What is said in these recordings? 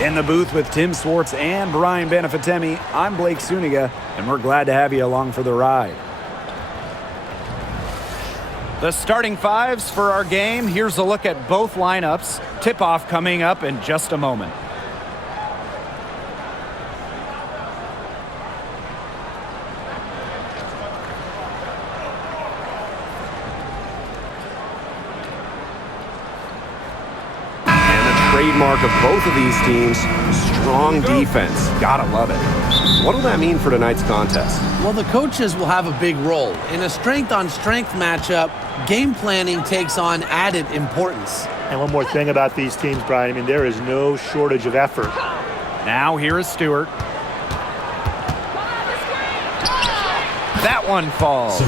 In the booth with Tim Swartz and Brian Benefatemi, I'm Blake Suniga, and we're glad to have you along for the ride. The starting fives for our game. Here's a look at both lineups. Tip-off coming up in just a moment. Trademark of both of these teams, strong defense. Gotta love it. What will that mean for tonight's contest? Well, the coaches will have a big role. In a strength-on-strength matchup, game planning takes on added importance. And one more thing about these teams, Brian, I mean, there is no shortage of effort. Now here is Stewart. That one falls.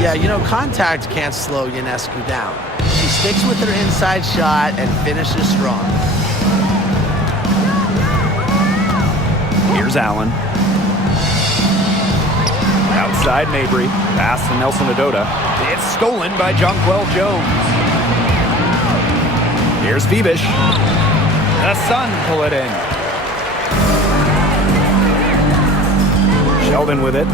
Yeah, you know, contact can't slow Ionescu down. She sticks with her inside shot and finishes strong. Here's Allen. Outside Mabry. Pass to Nelson Adota. It's stolen by Jonquel Jones. Here's Phoebish. The Sun pull it in. Sheldon with it.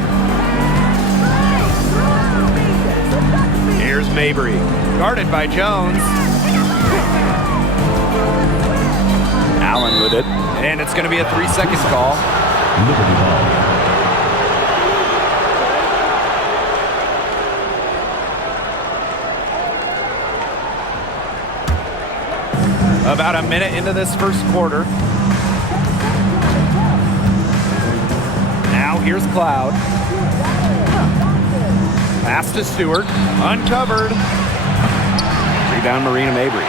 Here's Mabry. Guarded by Jones. Allen with it. And it's going to be a 3-second call. Liberty ball. About a minute into this first quarter. Now here's Cloud. Pass to Stewart. Uncovered. Rebound Marina Mabry.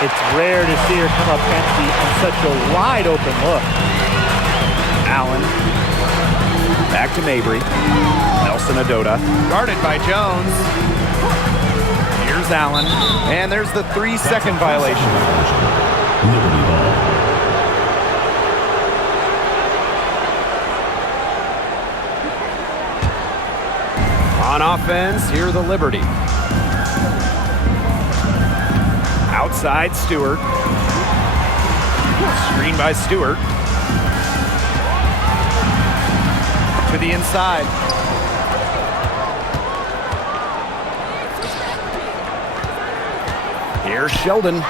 It's rare to see her come up empty on such a wide open look. Allen. Back to Mabry. Nelson Adota. Guarded by Jones. Here's Allen. And there's the 3-second violation. Liberty ball. On offense, here the Liberty. Outside Stewart. Screen by Stewart. To the inside. Here's Sheldon.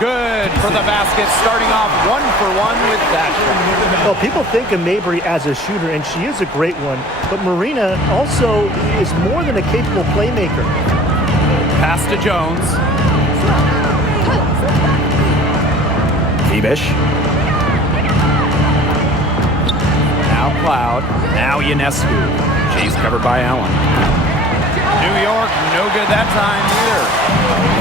Good for the basket, starting off 1-for-1 with that shot. Well, people think of Mabry as a shooter, and she is a great one, but Marina also is more than a capable playmaker. Pass to Jones. Phoebish. Now Cloud. Now Ionescu. She's covered by Allen. New York, no good that time either.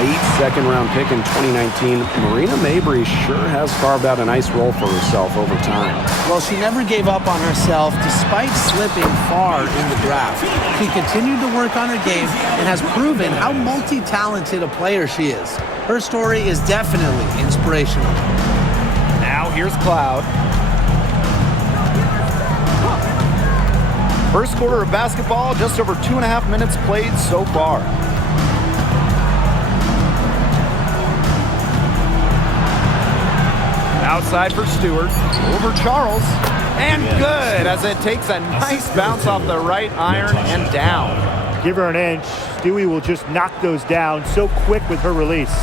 Late second-round pick in 2019, Marina Mabry sure has carved out a nice role for herself over time. Well, she never gave up on herself despite slipping far in the draft. She continued to work on her game and has proven how multi-talented a player she is. Her story is definitely inspirational. Now here's Cloud. First quarter of basketball, just over 2.5 minutes played so far. Outside for Stewart, over Charles, and good as it takes a nice bounce off the right iron and down. Give her an inch, Stewie will just knock those down so quick with her release.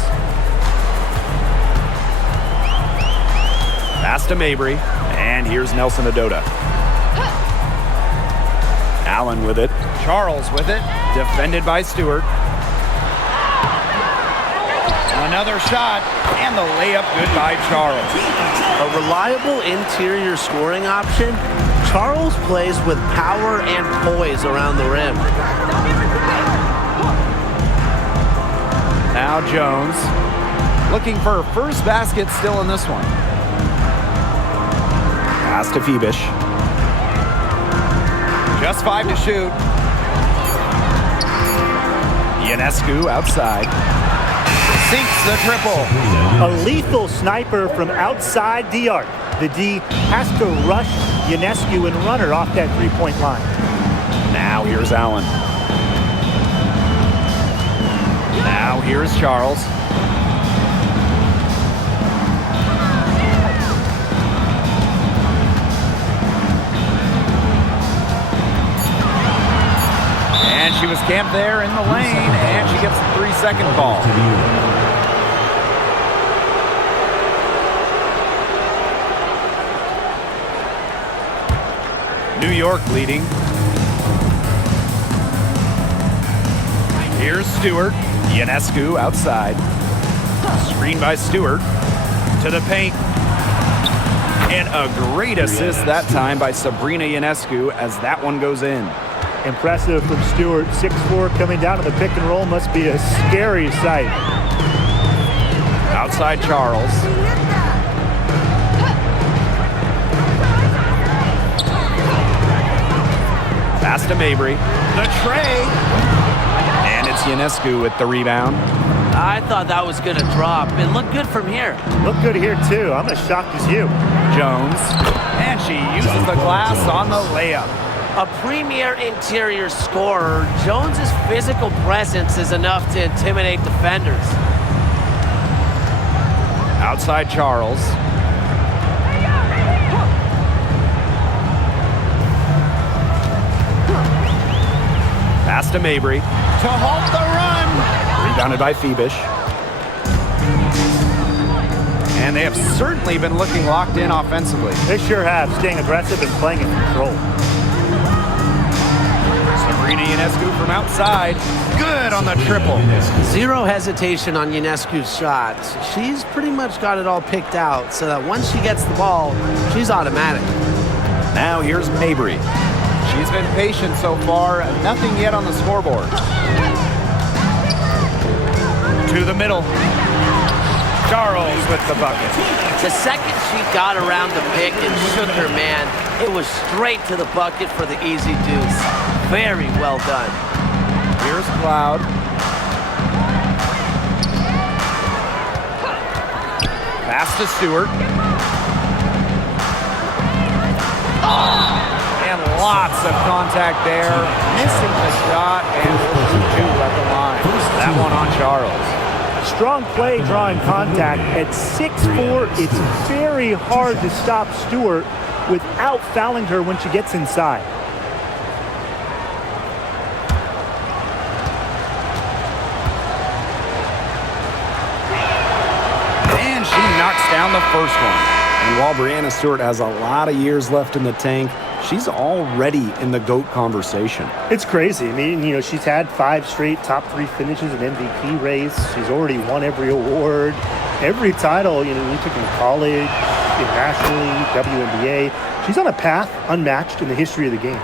Pass to Mabry, and here's Nelson Adota. Allen with it, Charles with it, defended by Stewart. Another shot, and the layup good by Charles. A reliable interior scoring option, Charles plays with power and poise around the rim. Now Jones, looking for her first basket still in this one. Pass to Phoebish. Just 5 to shoot. Ionescu outside. Sinks the triple. A lethal sniper from outside the arc. The D has to rush Ionescu and run her off that three-point line. Now here's Allen. Now here's Charles. She was camped there in the lane, and she gets the 3-second call. New York leading. Here's Stewart. Ionescu outside. Screen by Stewart. To the paint. And a great assist that time by Sabrina Ionescu as that one goes in. Impressive from Stewart. 6'4", coming down to the pick and roll must be a scary sight. Outside Charles. Pass to Mabry. The tray. And it's Ionescu with the rebound. I thought that was going to drop. It looked good from here. Looked good here, too. I'm as shocked as you. Jones. And she uses the glass on the layup. A premier interior scorer, Jones's physical presence is enough to intimidate defenders. Outside Charles. Pass to Mabry. To halt the run. Rebounded by Phoebish. And they have certainly been looking locked in offensively. They sure have, staying aggressive and playing in control. Sabrina Ionescu from outside. Good on the triple. Zero hesitation on Ionescu's shots. She's pretty much got it all picked out so that once she gets the ball, she's automatic. Now here's Mabry. She's been patient so far. Nothing yet on the scoreboard. To the middle. Charles with the bucket. The second she got around the pick and shook her man, it was straight to the bucket for the easy deuce. Very well done. Here's Cloud. Pass to Stewart. And lots of contact there. Missing the shot and two at the line. That one on Charles. Strong play drawing contact. At 6'4", it's very hard to stop Stewart without fouling her when she gets inside. And she knocks down the first one. And while Breanna Stewart has a lot of years left in the tank, she's already in the GOAT conversation. It's crazy. I mean, you know, she's had 5 straight top 3 finishes in MVP race. She's already won every award, every title, you know, you took in college, nationally, WNBA. She's on a path unmatched in the history of the game.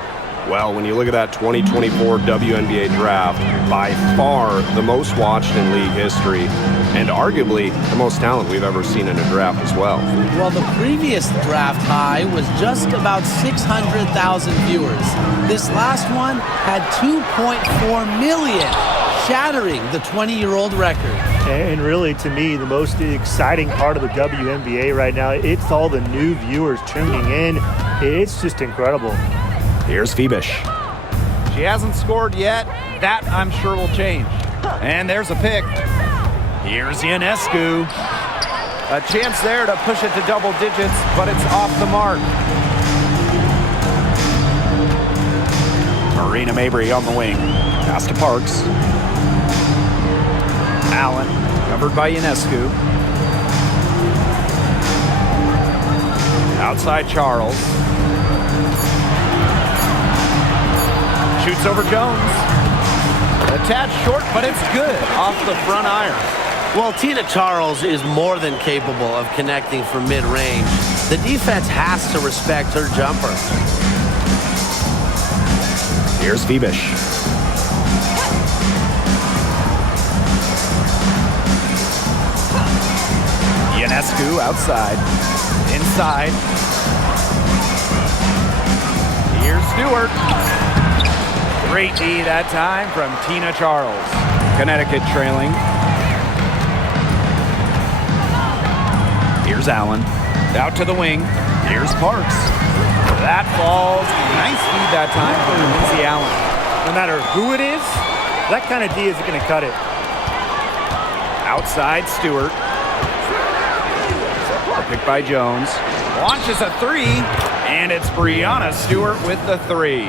Well, when you look at that 2024 WNBA draft, by far the most watched in league history, and arguably the most talent we've ever seen in a draft as well. Well, the previous draft high was just about 600,000 viewers. This last one had 2.4 million, shattering the 20-year-old record. And really, to me, the most exciting part of the WNBA right now, it's all the new viewers tuning in. It's just incredible. Here's Phoebish. She hasn't scored yet. That, I'm sure, will change. And there's a pick. Here's Ionescu. A chance there to push it to double digits, but it's off the mark. Marina Mabry on the wing. Pass to Parks. Allen, covered by Ionescu. Outside Charles. Shoots over Jones. Attached short, but it's good off the front iron. Well, Tina Charles is more than capable of connecting from mid-range. The defense has to respect her jumper. Here's Phoebish. Ionescu outside. Inside. Here's Stewart. Great D that time from Tina Charles. Connecticut trailing. Here's Allen. Out to the wing. Here's Parks. That falls. Nice feed that time from Lindsay Allen. No matter who it is, that kind of D isn't going to cut it. Outside Stewart. Picked by Jones. Launches a 3, and it's Breanna Stewart with the 3.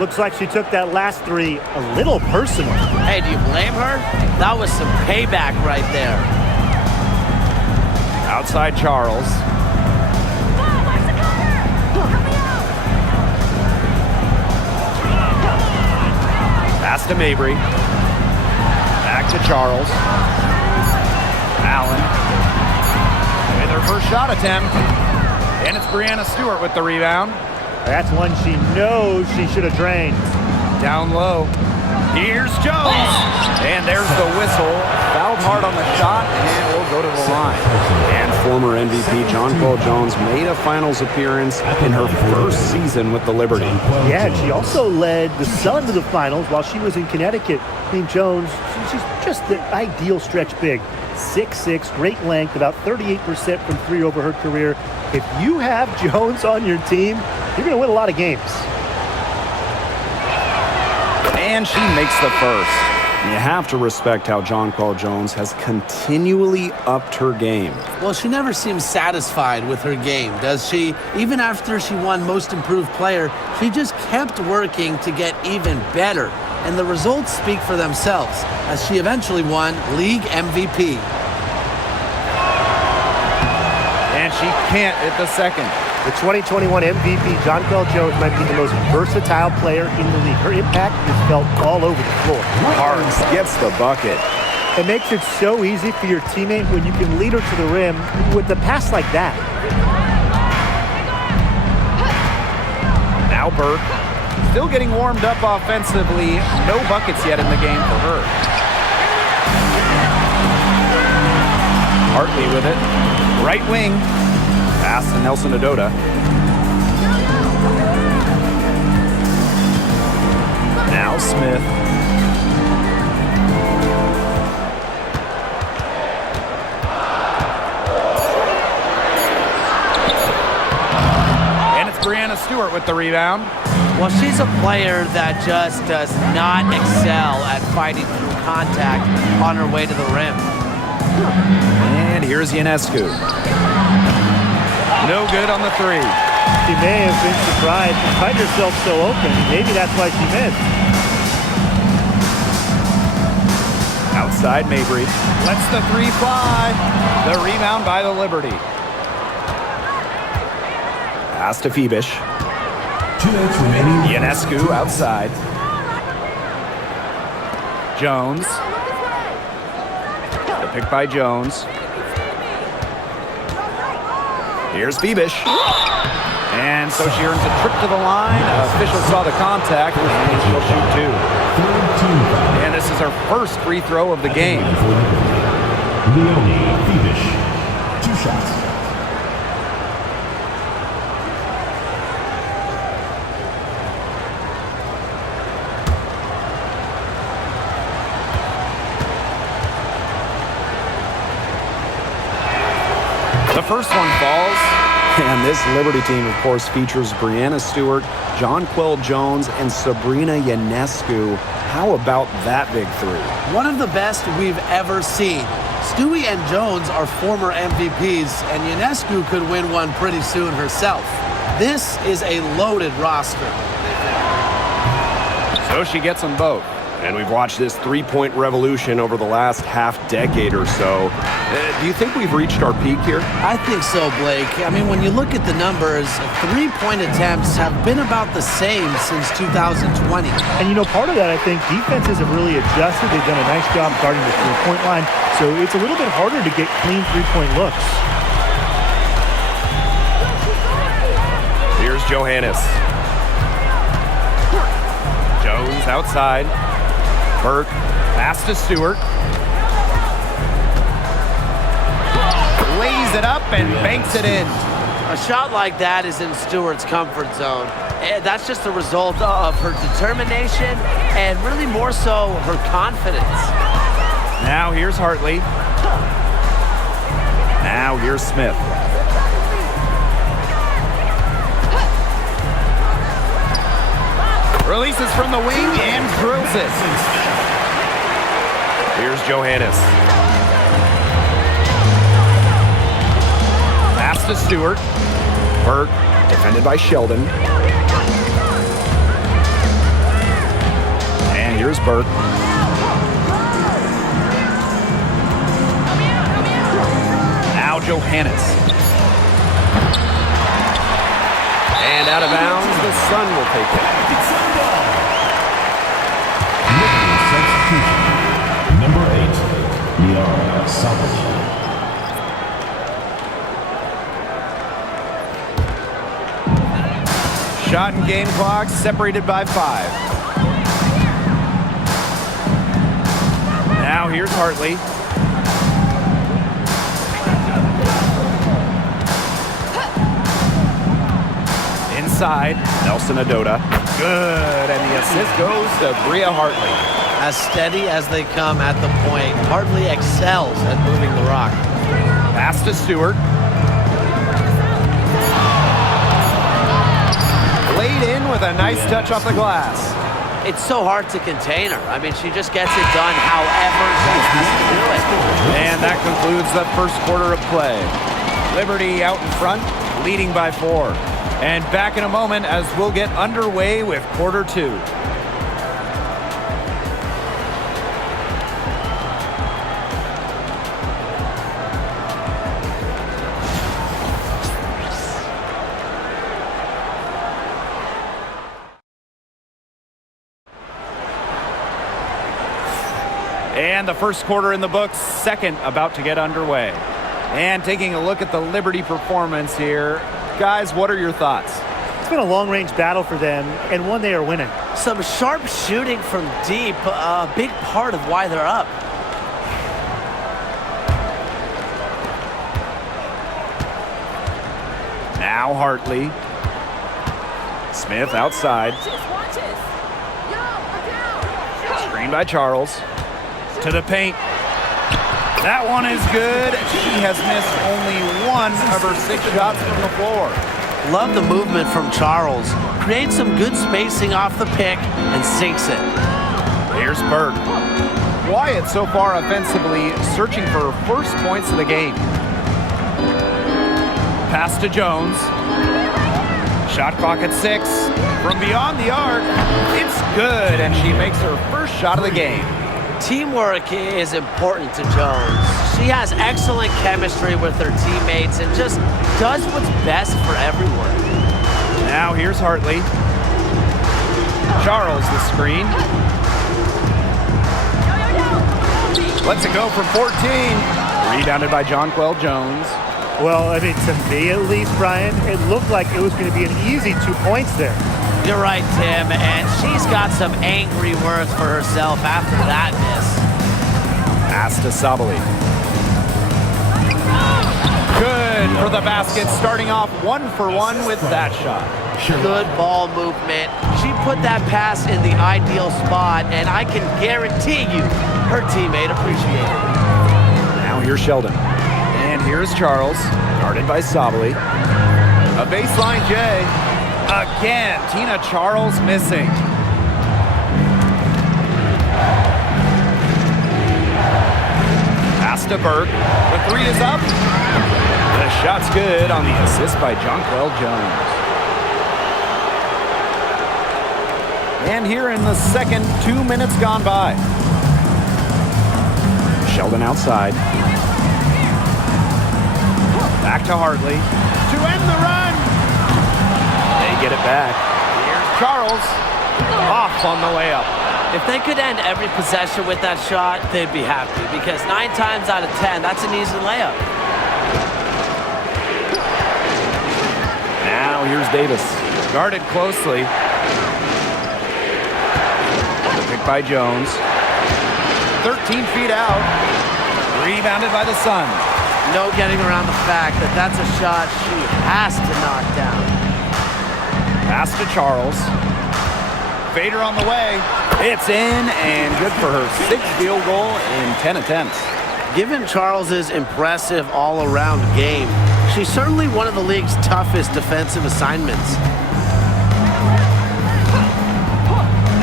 Looks like she took that last three a little personal. Hey, do you blame her? That was some payback right there. Outside Charles. Pass to Mabry. Back to Charles. Allen. With her first shot attempt. And it's Breanna Stewart with the rebound. That's one she knows she should have drained. Down low. Here's Jones. And there's the whistle. Fouled hard on the shot, and will go to the line. And former MVP Jonquel Jones made a finals appearance in her first season with the Liberty. Yeah, and she also led the Sun to the finals while she was in Connecticut. I mean, Jones, she's just the ideal stretch big. 6'6", great length, about 38% from three over her career. If you have Jones on your team, you're going to win a lot of games. And she makes the first. You have to respect how Jonquel Jones has continually upped her game. Well, she never seems satisfied with her game, does she? Even after she won Most Improved Player, she just kept working to get even better. And the results speak for themselves, as she eventually won League MVP. And she can't hit the second. The 2021 MVP, Jonquel Jones, might be the most versatile player in the league. Her impact is felt all over the floor. Harms gets the bucket. It makes it so easy for your teammate when you can lead her to the rim with a pass like that. Now Burke. Still getting warmed up offensively. No buckets yet in the game for her. Hartley with it. Right wing. Pass to Nelson Adota. Now Smith. And it's Breanna Stewart with the rebound. Well, she's a player that just does not excel at fighting through contact on her way to the rim. And here's Ionescu. No good on the three. She may have been surprised to find herself so open. Maybe that's why she missed. Outside Mabry. Lets the three fly. The rebound by the Liberty. Pass to Phoebish. 2 minutes remaining. Ionescu outside. Jones. The pick by Jones. Here's Phoebish. And so she earns a trip to the line. Official saw the contact, and she'll shoot two. And this is her first free throw of the game. Leonie Phoebish. 2 shots. The first one falls. And this Liberty team, of course, features Breanna Stewart, Jonquel Jones, and Sabrina Ionescu. How about that big three? One of the best we've ever seen. Stewie and Jones are former MVPs, and Ionescu could win one pretty soon herself. This is a loaded roster. So she gets them both. And we've watched this three-point revolution over the last half-decade or so. Do you think we've reached our peak here? I think so, Blake. I mean, when you look at the numbers, three-point attempts have been about the same since 2020. And, you know, part of that, I think, defenses have really adjusted. They've done a nice job guarding the three-point line. So it's a little bit harder to get clean three-point looks. Here's Johannes. Jones outside. Burke, pass to Stewart. Lays it up and banks it in. A shot like that is in Stewart's comfort zone. And that's just a result of her determination and really more so her confidence. Now here's Hartley. Now here's Smith. Releases from the wing and drills it. Here's Johannes. Pass to Stewart. Burke, defended by Sheldon. Here's Burke. Now Johannes. And out of bounds, the Sun will take it. Substitution. Number 8, Liara Sabali. Shot and game clock separated by 5. Now here's Hartley. Inside, Nelson Adota. Good, and the assist goes to Bria Hartley. As steady as they come at the point, Hartley excels at moving the rock. Pass to Stewart. Laid in with a nice touch off the glass. It's so hard to contain her. I mean, she just gets it done however she has to do it. And that concludes the first quarter of play. Liberty out in front, leading by 4. And back in a moment as we'll get underway with quarter 2. And the first quarter in the books, second about to get underway. And taking a look at the Liberty performance here, guys, what are your thoughts? It's been a long-range battle for them, and one they are winning. Some sharp shooting from deep, a big part of why they're up. Now Hartley. Smith outside. Screen by Charles. To the paint. That one is good. She has missed only 1 of her 6 shots from the floor. Love the movement from Charles. Creates some good spacing off the pick and sinks it. Here's Burke. Quiet so far offensively, searching for her first points of the game. Pass to Jones. Shot clock at 6. From beyond the arc, it's good, and she makes her first shot of the game. Teamwork is important to Jones. She has excellent chemistry with her teammates and just does what's best for everyone. Now here's Hartley. Charles the screen. Lets it go from 14. Rebounded by Jonquel Jones. Well, I mean, to me at least, Brian, it looked like it was going to be an easy 2 points there. You're right, Tim, and she's got some angry words for herself after that miss. Pass to Sabali. Good for the basket, starting off 1 for 1 with that shot. Good ball movement. She put that pass in the ideal spot, and I can guarantee you her teammate appreciated it. Now here's Sheldon. And here's Charles, guarded by Sabali. A baseline J. Again, Tina Charles missing. Pass to Burke. The 3 is up. The shot's good on the assist by Jonquel Jones. And here in the second, 2 minutes gone by. Sheldon outside. Back to Hartley. To end the run. They get it back. Here's Charles. Off on the way up. If they could end every possession with that shot, they'd be happy because 9 times out of 10, that's an easy layup. Now here's Davis. Guarded closely. Picked by Jones. 13 feet out. Rebounded by the Suns. No getting around the fact that that's a shot she has to knock down. Pass to Charles. Fader on the way. It's in and good for her 6th field goal in 10 attempts. Given Charles's impressive all-around game, she's certainly one of the league's toughest defensive assignments.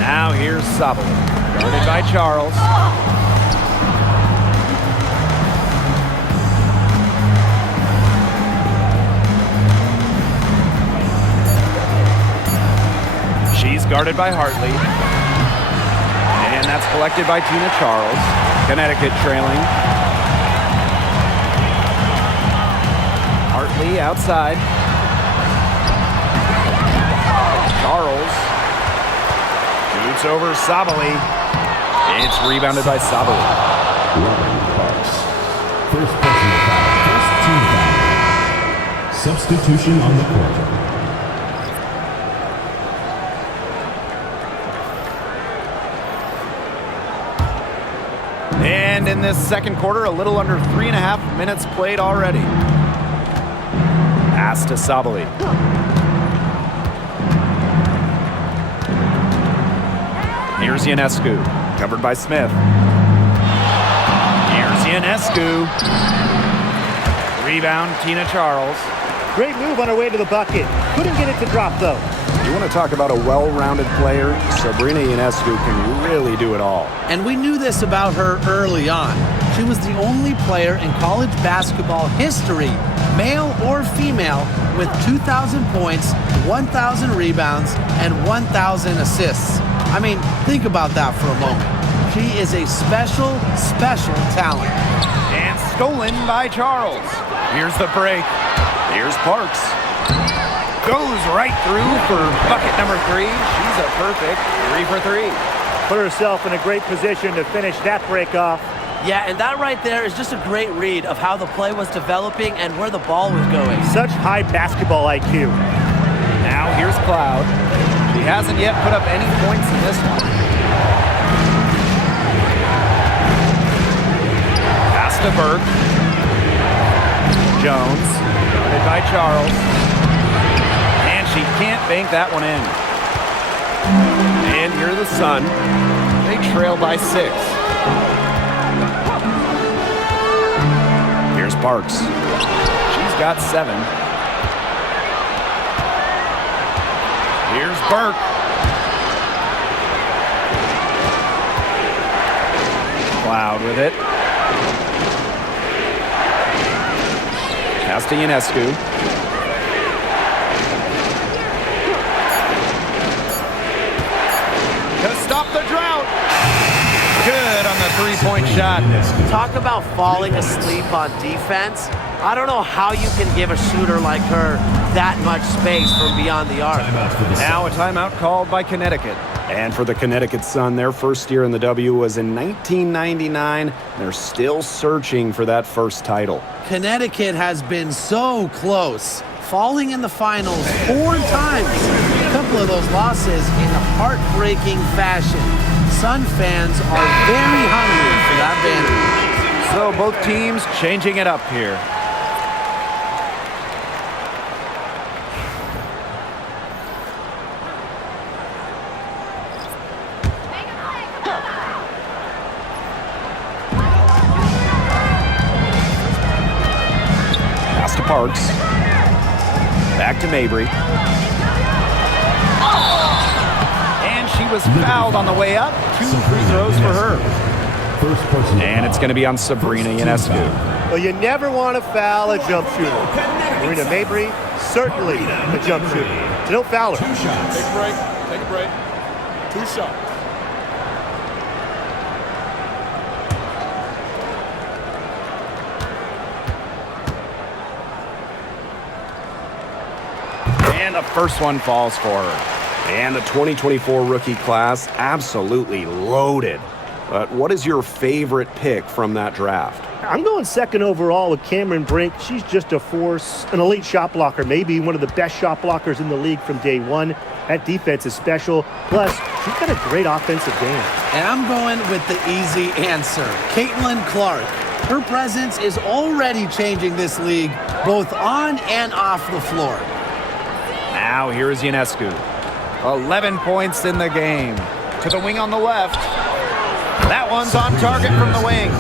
Now here's Sabali. Guarded by Charles. She's guarded by Hartley. And And that's collected by Tina Charles. Connecticut trailing. Hartley outside. Charles shoots over Sabali. It's rebounded by Sabali. First personal foul. First team foul. Substitution on the court. And in this second quarter, a little under 3.5 minutes played already. Pass to Sabali. Here's Ionescu, covered by Smith. Here's Ionescu. Rebound, Tina Charles. Great move on her way to the bucket. Couldn't get it to drop, though. You want to talk about a well-rounded player? Sabrina Ionescu can really do it all. And we knew this about her early on. She was the only player in college basketball history, male or female, with 2,000 points, 1,000 rebounds, and 1,000 assists. I mean, think about that for a moment. She is a special, special talent. And stolen by Charles. Here's the break. Here's Parks. Goes right through for bucket number 3. She's a perfect 3 for 3. Put herself in a great position to finish that break off. Yeah, and that right there is just a great read of how the play was developing and where the ball was going. Such high basketball IQ. Now here's Cloud. She hasn't yet put up any points in this one. Pass to Burke. Jones. Guarded by Charles. And she can't bank that one in. And here are the Sun. They trail by 6. Here's Parks. She's got 7. Here's Burke. Cloud with it. Pass to Ionescu. To stop the drought. Good on the three-point shot. Talk about falling asleep on defense. I don't know how you can give a shooter like her that much space from beyond the arc. Now a timeout called by Connecticut. And for the Connecticut Sun, their first year in the W was in 1999. They're still searching for that first title. Connecticut has been so close, falling in the finals 4 times. A couple of those losses in heartbreaking fashion. Sun fans are very hungry for that banner. So both teams changing it up here. Pass to Parks. Back to Mabry. And she was fouled on the way up. 2 free throws for her. And it's going to be on Sabrina Ionescu. Well, you never want to foul a jump shooter. Marina Mabry, certainly a jump shooter. So don't foul her. 2 shots. Take a break. Take a break. 2 shots. And the first one falls for her. And the 2024 rookie class, absolutely loaded. But what is your favorite pick from that draft? I'm going second overall with Cameron Brink. She's just a force, an elite shot blocker, maybe one of the best shot blockers in the league from day one. That defense is special. Plus, she's got a great offensive game. And I'm going with the easy answer, Caitlin Clark. Her presence is already changing this league, both on and off the floor. Now here's Ionescu. 11 points in the game. To the wing on the left. That one's on target from the wing.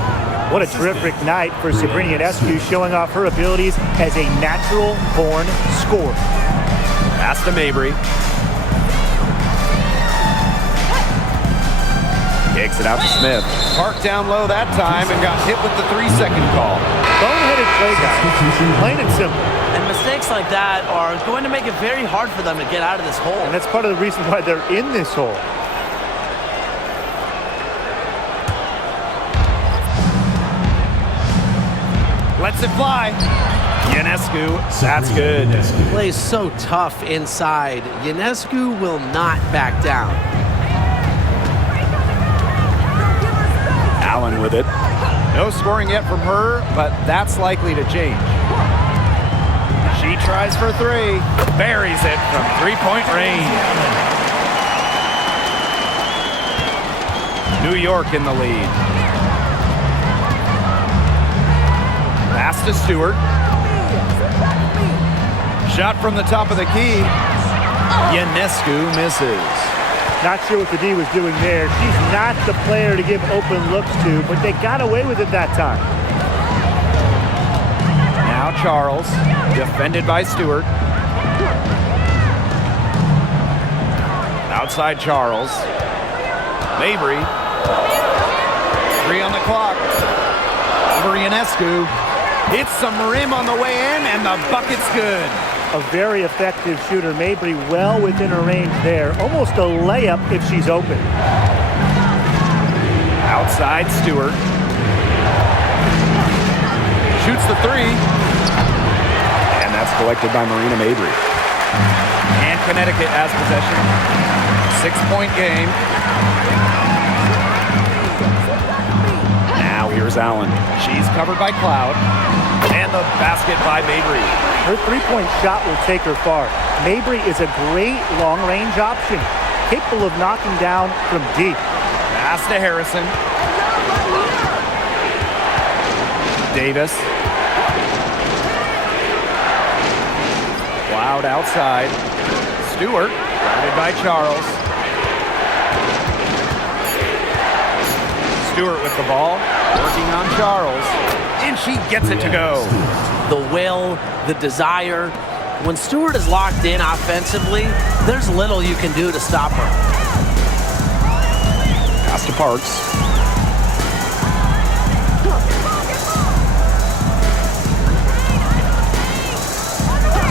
What a terrific night for Sabrina Ionescu, showing off her abilities as a natural-born scorer. Pass to Mabry. Kicks it out to Smith. Parked down low that time and got hit with the 3-second call. Boneheaded play, guys. Plain and simple. And mistakes like that are going to make it very hard for them to get out of this hole. And that's part of the reason why they're in this hole. Lets it fly. Ionescu, that's good. Plays so tough inside. Ionescu will not back down. Allen with it. No scoring yet from her, but that's likely to change. She tries for three. Buries it from three-point range. New York in the lead. Pass to Stewart. Shot from the top of the key. Ionescu misses. Not sure what the D was doing there. She's not the player to give open looks to, but they got away with it that time. Now Charles, defended by Stewart. Outside Charles. Mabry. 3 on the clock. Over Ionescu. Hits some rim on the way in, and the bucket's good. A very effective shooter. Mabry well within her range there. Almost a layup if she's open. Outside Stewart. Shoots the three. And that's collected by Marina Mabry. And Connecticut has possession. 6-point game. Now here's Allen. She's covered by Cloud. And the basket by Mabry. Her three-point shot will take her far. Mabry is a great long-range option, capable of knocking down from deep. Pass to Harrison. Davis. Cloud outside. Stewart, guarded by Charles. Stewart with the ball, working on Charles, and she gets it to go. The will, the desire. When Stewart is locked in offensively, there's little you can do to stop her. Pass to Parks.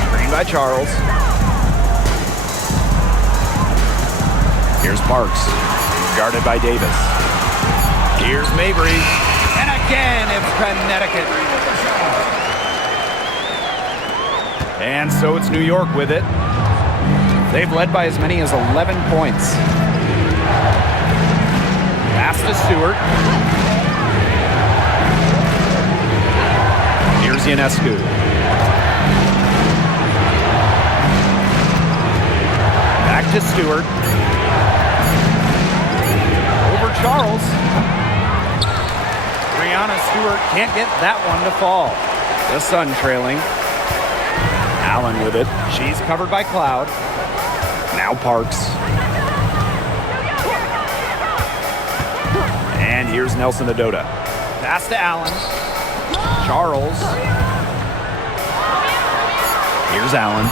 Screen by Charles. Here's Parks, guarded by Davis. Here's Mabry, and again it's Connecticut. And so it's New York with it. They've led by as many as 11 points. Pass to Stewart. Here's Ionescu. Back to Stewart. Over Charles. Brianna Stewart can't get that one to fall. The Sun trailing. Allen with it. She's covered by Cloud. Now Parks. And here's Nelson Adota. Pass to Allen. Charles. Here's Allen.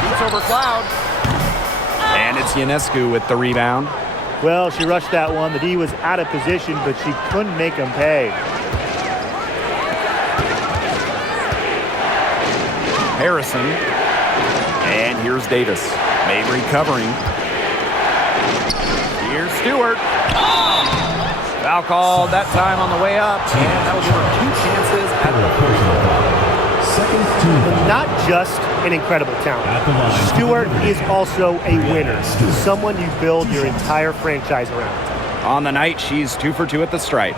Shoots over Cloud. And it's Ionescu with the rebound. Well, she rushed that one. The D was out of position, but she couldn't make them pay. Harrison. And here's Davis. Mabry covering. Here's Stewart. Foul called that time on the way up. And that'll give her 2 chances at the free throw. Second team. Not just an incredible talent. Stewart is also a winner. Someone you build your entire franchise around. On the night, she's 2 for 2 at the stripe.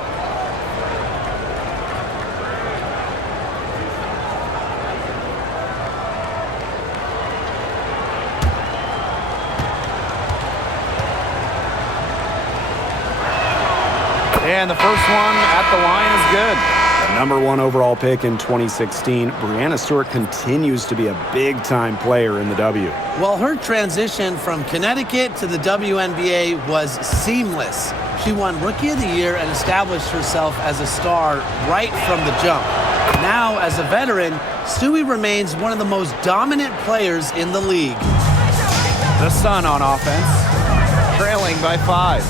And the first one at the line is good. Number 1 overall pick in 2016, Brianna Stewart continues to be a big-time player in the W. Well, her transition from Connecticut to the WNBA was seamless. She won Rookie of the Year and established herself as a star right from the jump. Now, as a veteran, Stewie remains one of the most dominant players in the league. The Sun on offense, trailing by 5.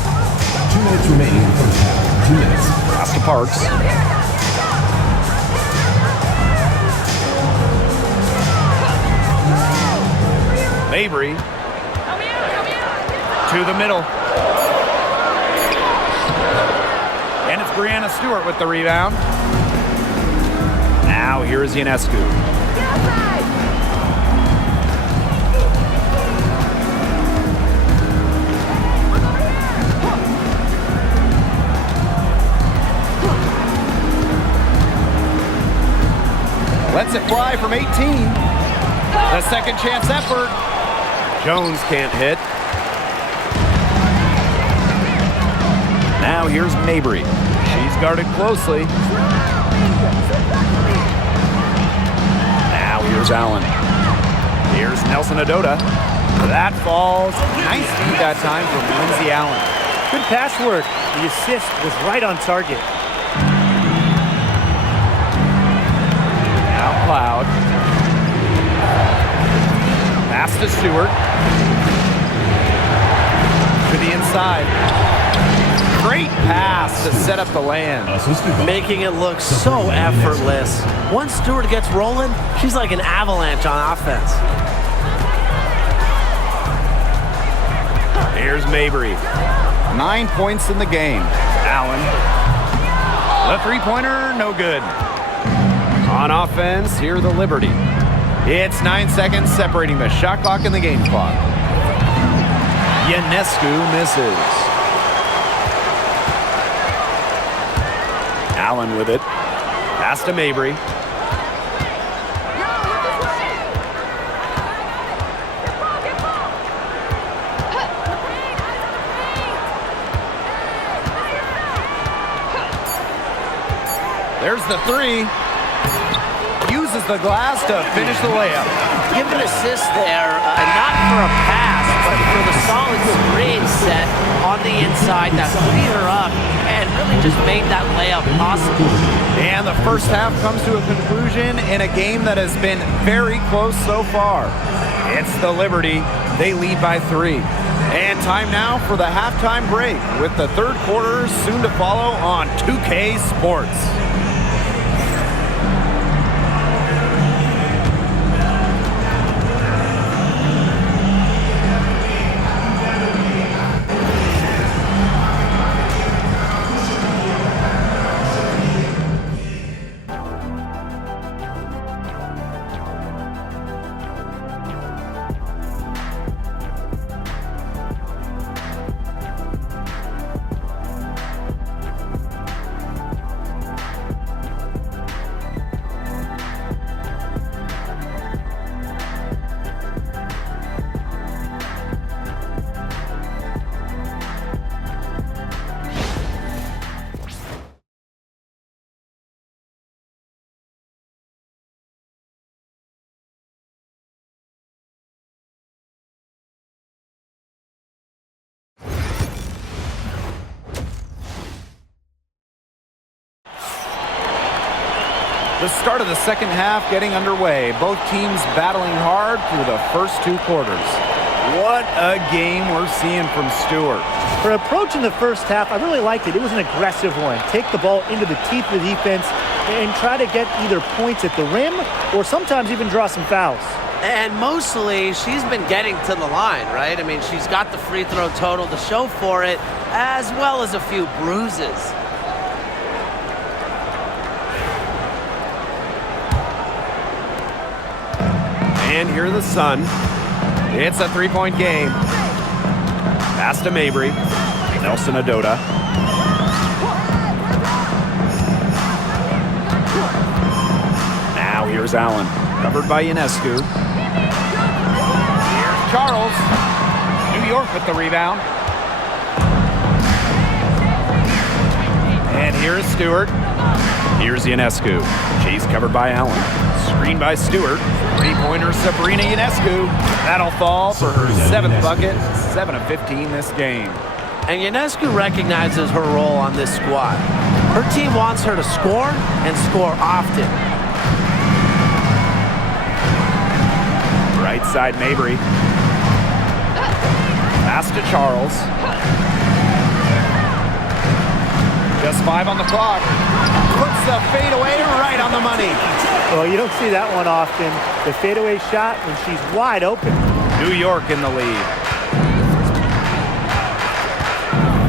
2 minutes remaining in the first half. 2 minutes. Pass to Parks. Mabry to the middle. And it's Brianna Stewart with the rebound. Now here's Ionescu. Lets it fly from 18. The second chance effort. Jones can't hit. Now here's Mabry. She's guarded closely. Now here's Allen. Here's Nelson Adota. That falls. Nice feed that time from Lindsay Allen. Good pass work. The assist was right on target. Now Cloud. Pass to Stewart. To the inside. Great pass to set up the land. Making it look so effortless. Once Stewart gets rolling, she's like an avalanche on offense. Here's Mabry. 9 points in the game. Allen. The three-pointer, no good. On offense, here the Liberty. It's 9 seconds separating the shot clock and the game clock. Ionescu misses. Allen with it. Pass to Mabry. There's the three. Uses the glass to finish the layup. Give an assist there, not for a pass, but for the solid screen set on the inside that freed her up and really just made that layup possible. And the first half comes to a conclusion in a game that has been very close so far. It's the Liberty. They lead by 3. And time now for the halftime break with the third quarter soon to follow on 2K Sports. The start of the second half getting underway. Both teams battling hard through the first 2 quarters. What a game we're seeing from Stewart. For approach in the first half, I really liked it. It was an aggressive one. Take the ball into the teeth of the defense and try to get either points at the rim or sometimes even draw some fouls. And mostly, she's been getting to the line, right? I mean, she's got the free throw total to show for it, as well as a few bruises. And here the Sun. It's a 3-point game. Pass to Mabry. Nelson Adota. Now here's Allen. Covered by Ionescu. Here's Charles. New York with the rebound. And here's Stewart. Here's Ionescu. She's covered by Allen. Screen by Stewart. 3-pointer Sabrina Ionescu. That'll fall for her 7th bucket. 7 of 15 this game. And Ionescu recognizes her role on this squad. Her team wants her to score and score often. Right side Mabry. Pass to Charles. Just 5 on the clock. Puts the fadeaway right on the money. Well, you don't see that one often. The fadeaway shot when she's wide open. New York in the lead.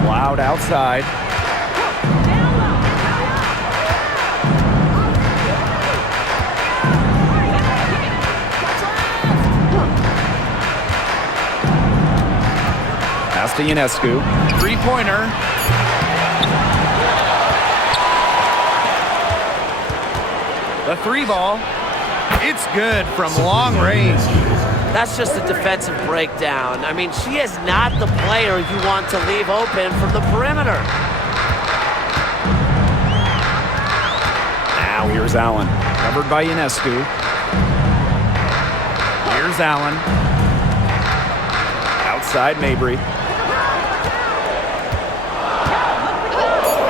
Loud outside. to Ionescu. Three-pointer. The three ball. It's good from long range. That's just a defensive breakdown. I mean, she is not the player you want to leave open from the perimeter. Now here's Allen. Covered by Ionescu. Here's Allen. Outside Mabry.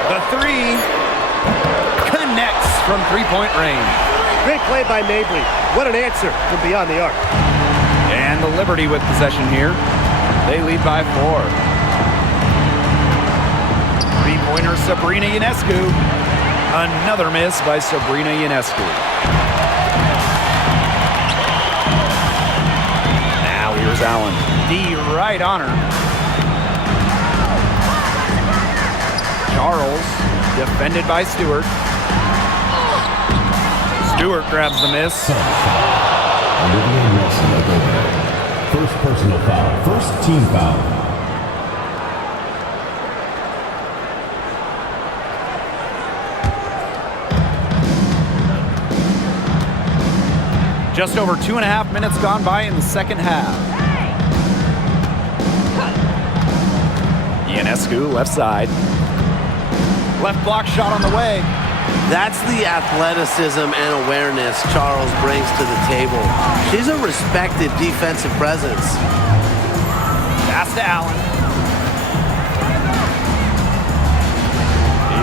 The three connects from three-point range. Great play by Mabry. What an answer from beyond the arc. And the Liberty with possession here. They lead by 4. Three-pointer Sabrina Ionescu. Another miss by Sabrina Ionescu. Now here's Allen. D right on her. Charles, defended by Stewart. Stewart grabs the miss. First personal foul. First team foul. Just over 2.5 minutes gone by in the second half. Ionescu, left side. Left block shot on the way. That's the athleticism and awareness Charles brings to the table. She's a respected defensive presence. Pass to Allen.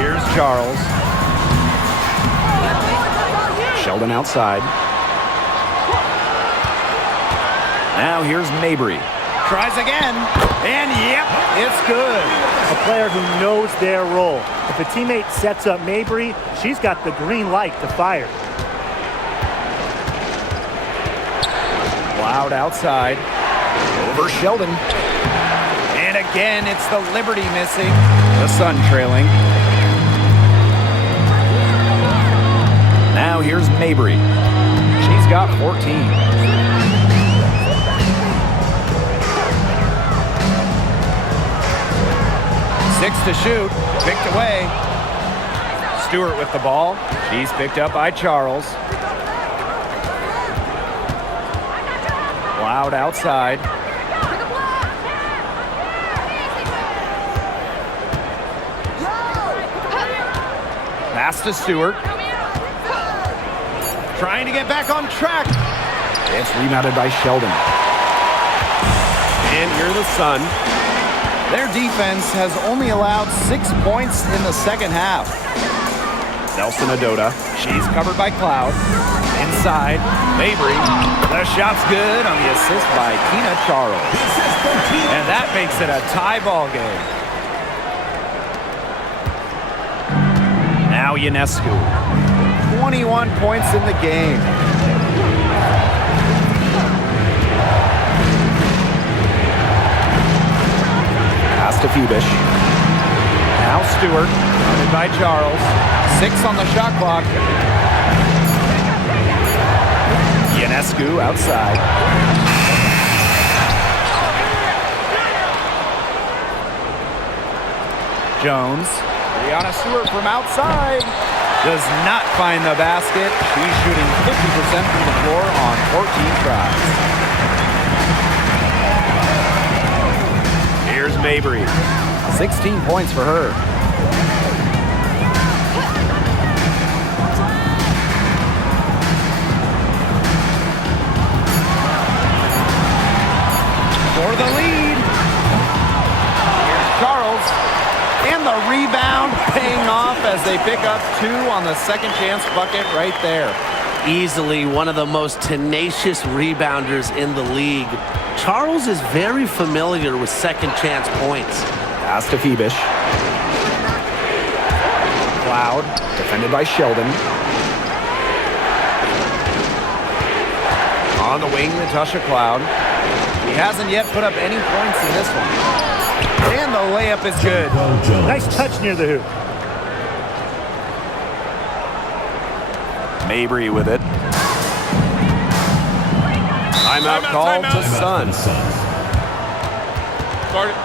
Here's Charles. Sheldon outside. Now here's Mabry. Tries again, and yep, it's good. A player who knows their role. If a teammate sets up Mabry, she's got the green light to fire. Loud outside. Over Sheldon. And again, it's the Liberty missing. The Sun trailing. Now here's Mabry. She's got 14. 6 to shoot, picked away. Stewart with the ball. She's picked up by Charles. Loud outside. Pass to Stewart. Trying to get back on track. It's rebounded by Sheldon. And here the Sun. Their defense has only allowed 6 points in the second half. Nelson Adota. She's covered by Cloud. Inside, Mabry. The shot's good on the assist by Tina Charles. And that makes it a tie ball game. Now Ionescu. 21 points in the game. Pass to Phoebish. Now Stewart, guarded by Charles. 6 on the shot clock. Ionescu outside. Jones. Brianna Stewart from outside. Does not find the basket. She's shooting 50% from the floor on 14 tries. Here's Mabry. 16 points for her. For the lead. Here's Charles. And the rebound paying off as they pick up 2 on the second chance bucket right there. Easily one of the most tenacious rebounders in the league. Charles is very familiar with second chance points. Pass to Phoebish. Cloud, defended by Sheldon. On the wing, Natasha Cloud. He hasn't yet put up any points in this one. And the layup is good. Nice touch near the hoop. Mabry with it. Timeout called to Sun. Start it.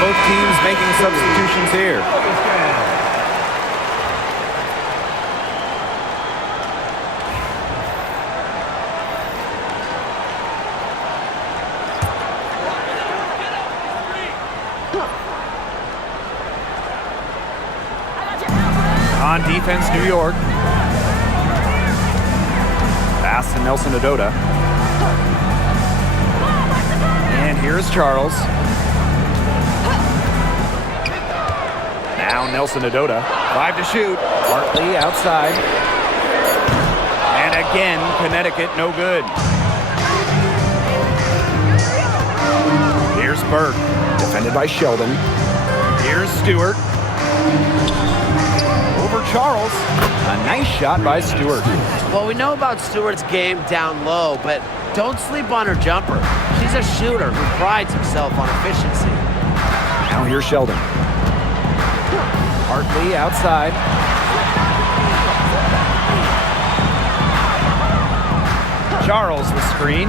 Both teams making substitutions here. On defense, New York. Pass to Nelson Adota. And here's Charles. Now Nelson Adota. 5 to shoot. Hartley outside. And again, Connecticut no good. Here's Burke. Defended by Sheldon. Here's Stewart. Over Charles. A nice shot by Stewart. Well, we know about Stewart's game down low, but don't sleep on her jumper. She's a shooter who prides himself on efficiency. Now here's Sheldon. Hartley outside. Charles the screen.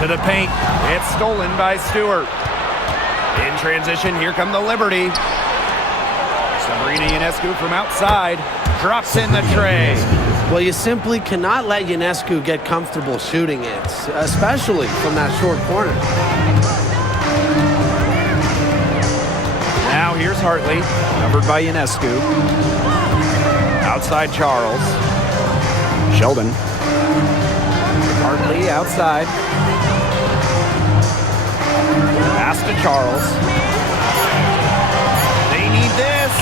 To the paint. It's stolen by Stewart. In transition, here come the Liberty. Sabrina Ionescu from outside. Drops in the tray. Well, you simply cannot let Ionescu get comfortable shooting it, especially from that short corner. Now here's Hartley, covered by Ionescu. Outside Charles. Sheldon. Hartley outside. Pass to Charles. They need this.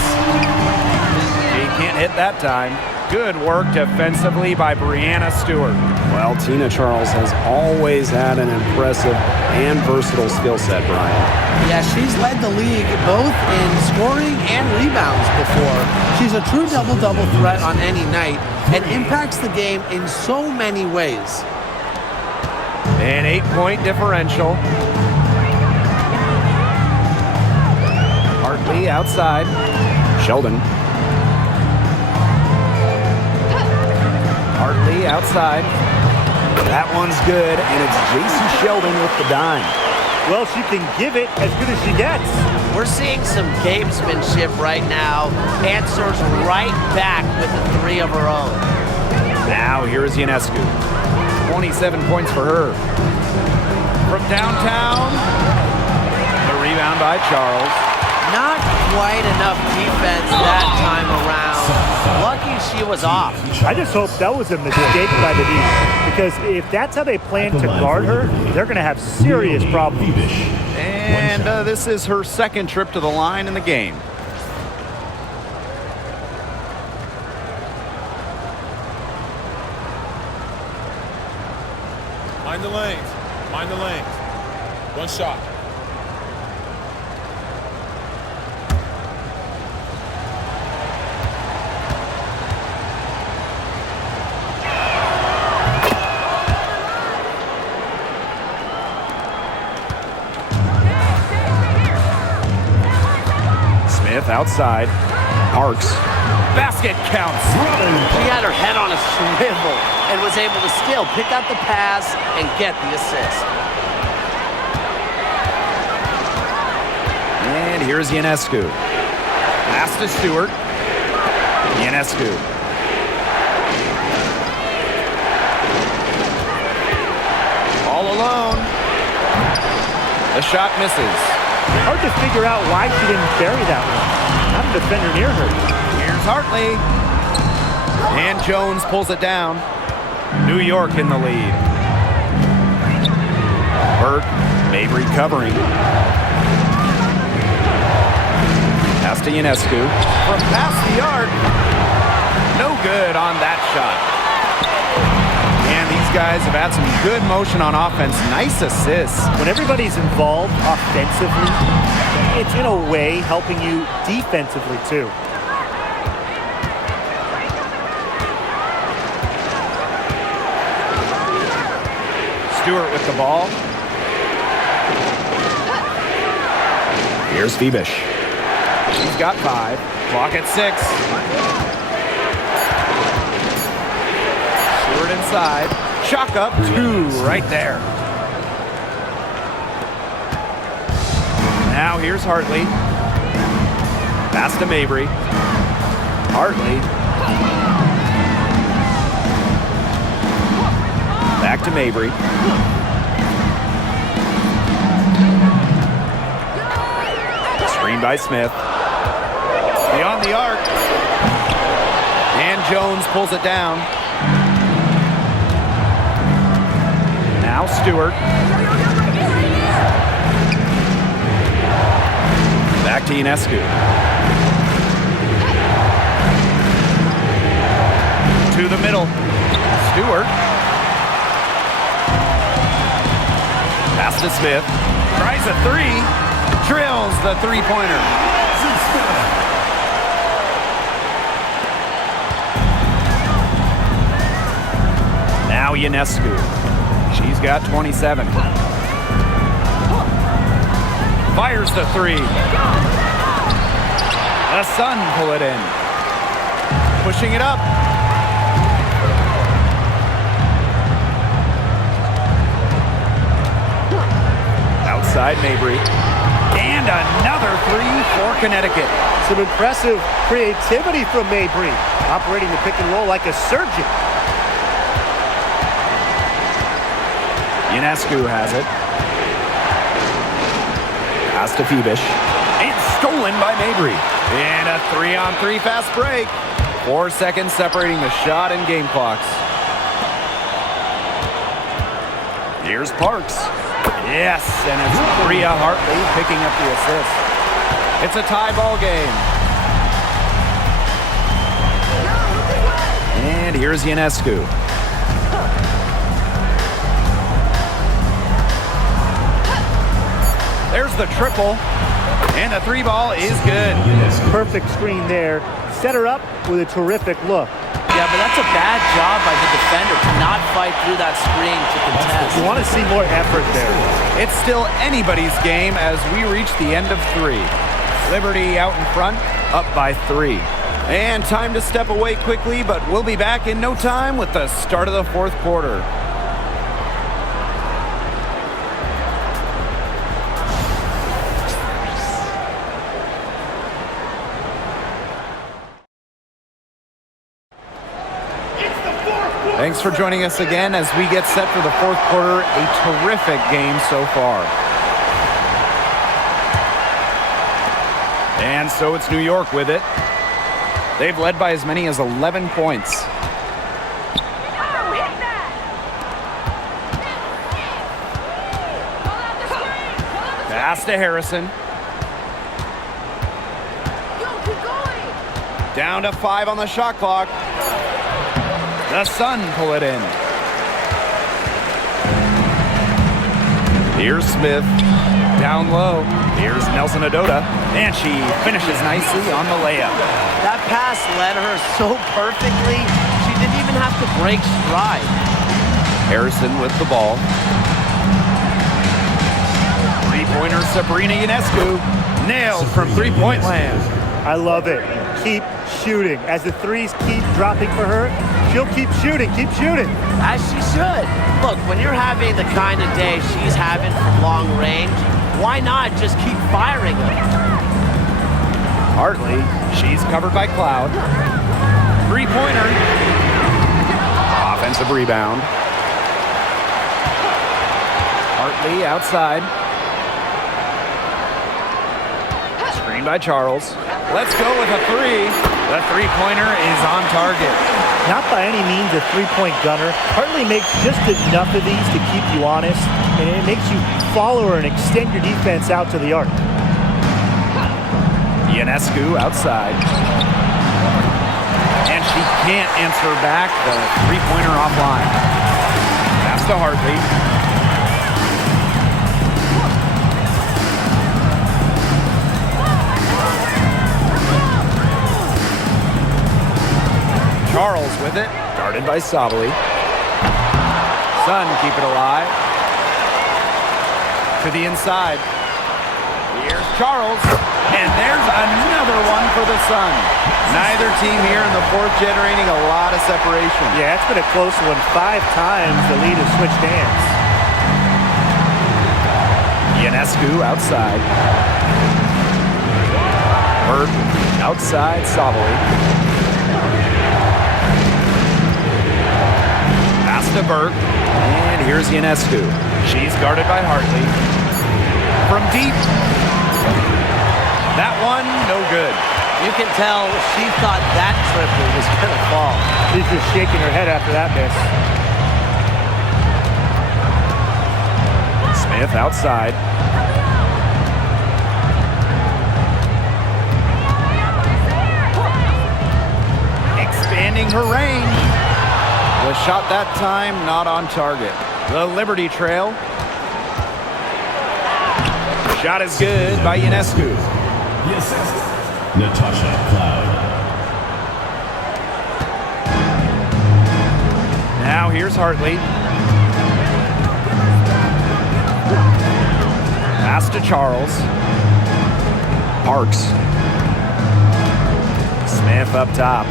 He can't hit that time. Good work defensively by Brianna Stewart. Well, Tina Charles has always had an impressive and versatile skill set, Brian. Yeah, she's led the league both in scoring and rebounds before. She's a true double-double threat on any night and impacts the game in so many ways. An 8-point differential. Hartley outside. Sheldon. Hartley outside. That one's good, and it's J.C. Sheldon with the dime. Well, she can give it as good as she gets. We're seeing some gamesmanship right now. Answers right back with the three of her own. Now here's Ionescu. 27 points for her. From downtown, the rebound by Charles. Not quite enough defense that time around. Lucky she was off. I just hope that was a mistake by the D, because if that's how they plan to guard her, they're going to have serious problems. And this is her second trip to the line in the game. Mind the lanes. Mind the lanes. One shot. Smith outside. Arcs. Basket counts. She had her head on a swivel and was able to still pick up the pass and get the assist. And here's Ionescu. Pass to Stewart. Ionescu. All alone. The shot misses. Hard to figure out why she didn't bury that one. Not a defender near her. Here's Hartley. And Jones pulls it down. New York in the lead. Burke, Mabry covering. Pass to Ionescu. From past the arc. No good on that shot. And these guys have had some good motion on offense. Nice assists. When everybody's involved offensively, it's in a way helping you defensively too. Stewart with the ball. Here's Febish. She's got 5. Clock at 6. Stewart inside. Chalk up 2 right there. Now here's Hartley. Pass to Mabry. Hartley. Back to Mabry. Screen by Smith. Beyond the arc. And Jones pulls it down. Now Stewart. Back to Ionescu. To the middle. Stewart. Pass to Smith. Tries a three. Drills the three-pointer. Now Ionescu. She's got 27. Fires the three. The Sun pull it in. Pushing it up. Outside Mabry. And another three for Connecticut. Some impressive creativity from Mabry, operating the pick and roll like a surgeon. Ionescu has it. Pass to Phoebish. It's stolen by Mabry. And a 3-on-3 fast break. 4 seconds separating the shot and game clocks. Here's Parks. Yes, and it's Bria Hartley picking up the assist. It's a tie ball game. And here's Ionescu. There's the triple, and the three ball is good. Perfect screen there. Set her up with a terrific look. Yeah, but that's a bad job by the defender to not fight through that screen to contest. You want to see more effort there. It's still anybody's game as we reach the end of 3. Liberty out in front, up by 3. And time to step away quickly, but we'll be back in no time with the start of the 4th quarter. Thanks for joining us again as we get set for the 4th quarter. A terrific game so far. And so it's New York with it. They've led by as many as 11 points. Pass to Harrison. Down to 5 on the shot clock. The Sun pull it in. Here's Smith. Down low. Here's Nelson Adota. And she finishes nicely on the layup. That pass led her so perfectly, she didn't even have to break stride. Harrison with the ball. Three-pointer Sabrina Ionescu. Nailed from three-point land. I love it. Keep shooting. As the threes keep dropping for her, she'll keep shooting, As she should. Look, when you're having the kind of day she's having from long range, why not just keep firing them? Hartley, she's covered by Cloud. Three-pointer. Offensive rebound. Hartley outside. Screen by Charles. Let's go with a three. The three-pointer is on target. Not by any means a three-point gunner. Hartley makes just enough of these to keep you honest, and it makes you follow her and extend your defense out to the arc. Ionescu outside. And she can't answer back the three-pointer offline. Pass to Hartley. Charles with it, guarded by Sabali. Sun keep it alive. To the inside. Here's Charles, and there's another one for the Sun. Neither team here in the 4th generating a lot of separation. Yeah, it's been a close one. 5 times the lead has switched hands. Ionescu outside. Burt outside Sabali. Pass to Burt. And here's Ionescu. She's guarded by Hartley. From deep. That one, no good. You can tell she thought that triple was going to fall. She's just shaking her head after that miss. Smith outside. Expanding her range. The shot that time not on target. The Liberty Trail. Shot is good by Ionescu. The assist, Natasha Cloud. Now here's Hartley. Pass to Charles. Parks. Smith up top.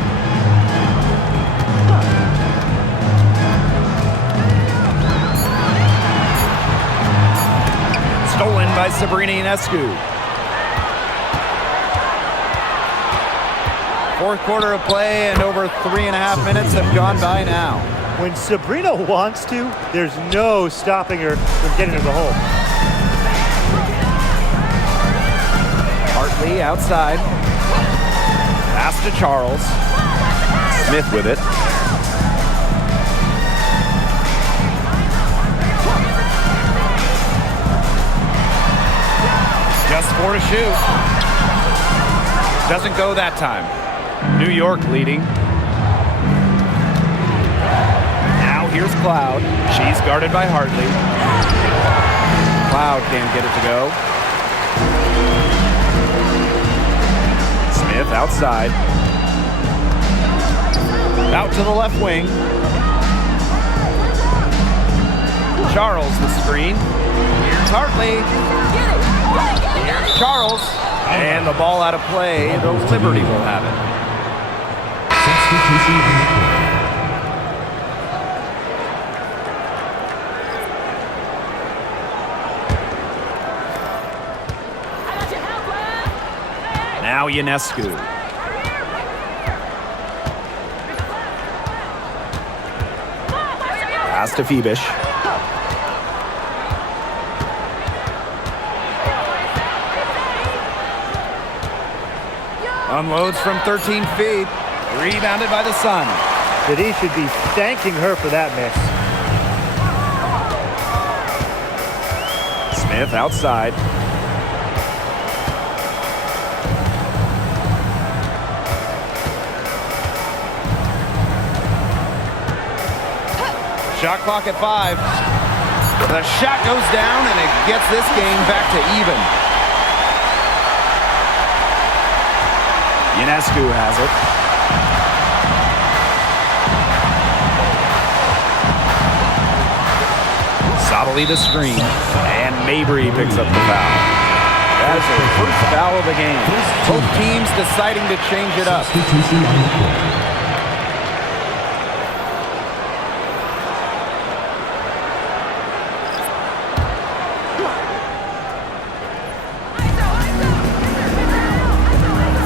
Stolen by Sabrina Ionescu. Fourth quarter of play and over 3.5 minutes have gone by now. When Sabrina wants to, there's no stopping her from getting to the hole. Hartley outside. Pass to Charles. Smith with it. Just 4 to shoot. Doesn't go that time. New York leading. Now here's Cloud. She's guarded by Hartley. Cloud can't get it to go. Smith outside. Out to the left wing. Charles the screen. Here's Hartley. Here's Charles. And the ball out of play. The Liberty will have it. Substitution on the court. Now Ionescu. Pass to Phoebish. Unloads from 13 feet. Rebounded by the Sun. But he should be thanking her for that miss. Smith outside. Shot clock at 5. The shot goes down and it gets this game back to even. Ionescu has it. Sabali the screen. And Mabry picks up the foul. That's her first foul of the game. Both teams deciding to change it up. Substitution on the court.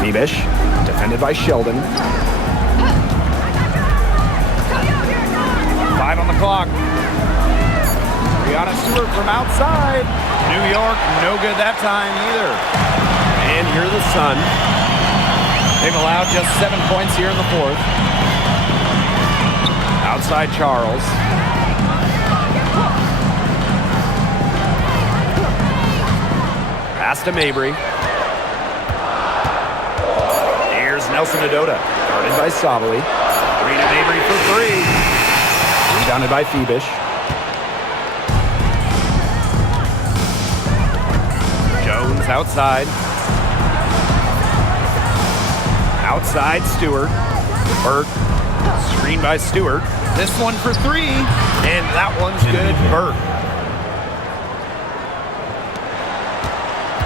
Phoebish, defended by Sheldon. 5 on the clock. Brianna Stewart from outside. New York, no good that time either. And here the Sun. They've allowed just 7 points here in the fourth. Outside Charles. Pass to Mabry. Nelson Adota, guarded by Sabali. Rena Mabry for 3. Rebounded by Phoebish. Jones outside. Outside Stewart. Burt. Screen by Stewart. This one for 3. And that one's good. Burt.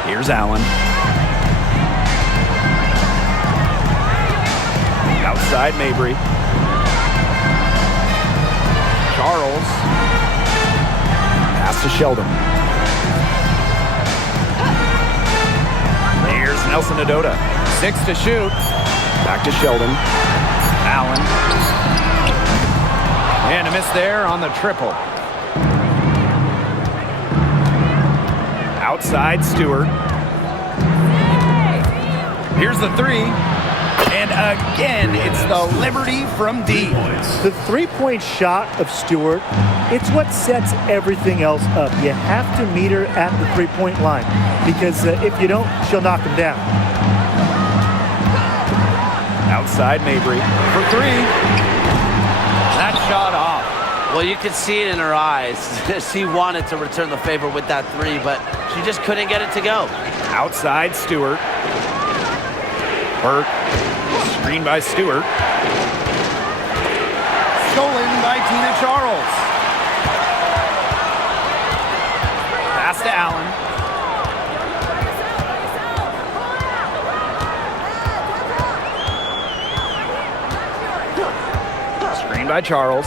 Here's Allen. Outside Mabry. Charles. Pass to Sheldon. Here's Nelson Adota. 6 to shoot. Back to Sheldon. Allen. And a miss there on the triple. Outside Stewart. Here's the 3. And again, it's the Liberty from deep. The three-point shot of Stewart, it's what sets everything else up. You have to meet her at the three-point line because if you don't, she'll knock him down. Outside Mabry for 3. That shot off. Well, you could see it in her eyes. She wanted to return the favor with that 3, but she just couldn't get it to go. Outside Stewart. Burke. Screen by Stewart. Stolen by Tina Charles. Pass to Allen. Screen by Charles.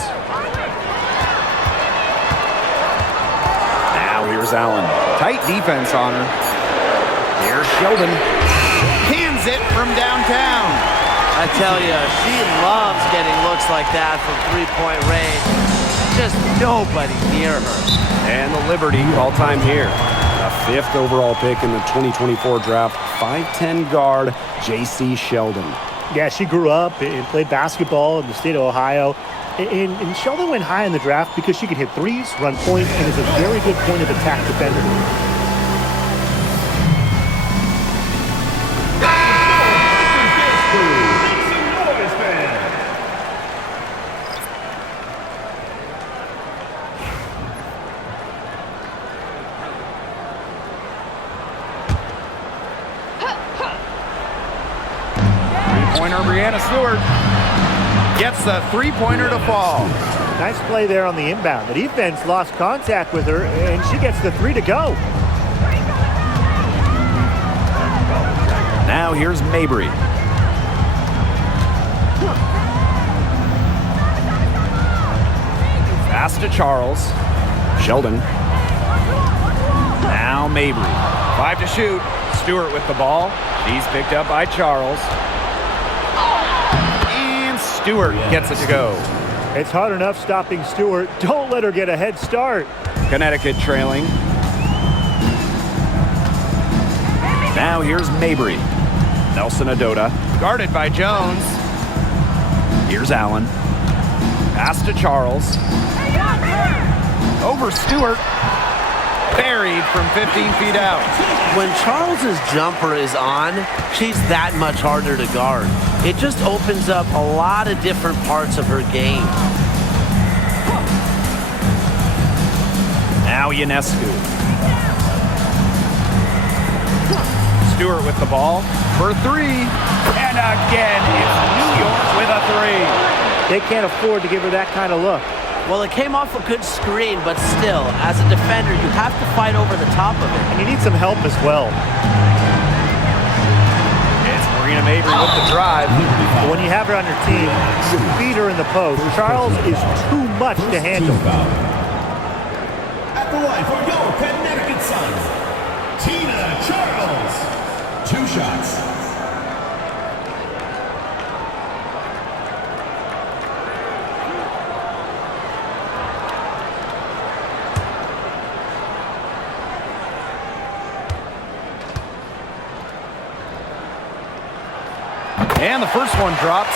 Now here's Allen. Tight defense on her. Here's Sheldon. Cans it from downtown. I tell you, she loves getting looks like that from three-point range. Just nobody near her. And the Liberty all-time here. A 5th overall pick in the 2024 draft, 5'10" guard, J.C. Sheldon. Yeah, she grew up and played basketball in the state of Ohio. And Sheldon went high in the draft because she could hit threes, run point, and is a very good point of attack defender. Brianna Stewart gets the three-pointer to fall. Nice play there on the inbound. The defense lost contact with her, and she gets the 3 to go. Now here's Mabry. Pass to Charles. Sheldon. Now Mabry. 5 to shoot. Stewart with the ball. She's picked up by Charles. Stewart gets it to go. It's hard enough stopping Stewart. Don't let her get a head start. Connecticut trailing. Now here's Mabry. Nelson Adota. Guarded by Jones. Here's Allen. Pass to Charles. Over Stewart. Buried from 15 feet out. When Charles's jumper is on, she's that much harder to guard. It just opens up a lot of different parts of her game. Now Ionescu. Stewart with the ball for 3. And again, it's New York with a 3. They can't afford to give her that kind of look. Well, it came off a good screen, but still, as a defender, you have to fight over the top of it. And you need some help as well. It's Marina Mabry with the drive. But when you have her on your team, you feed her in the post. Charles is too much to handle. At the line for your Connecticut Suns, Tina Charles. 2 shots. And the first one drops.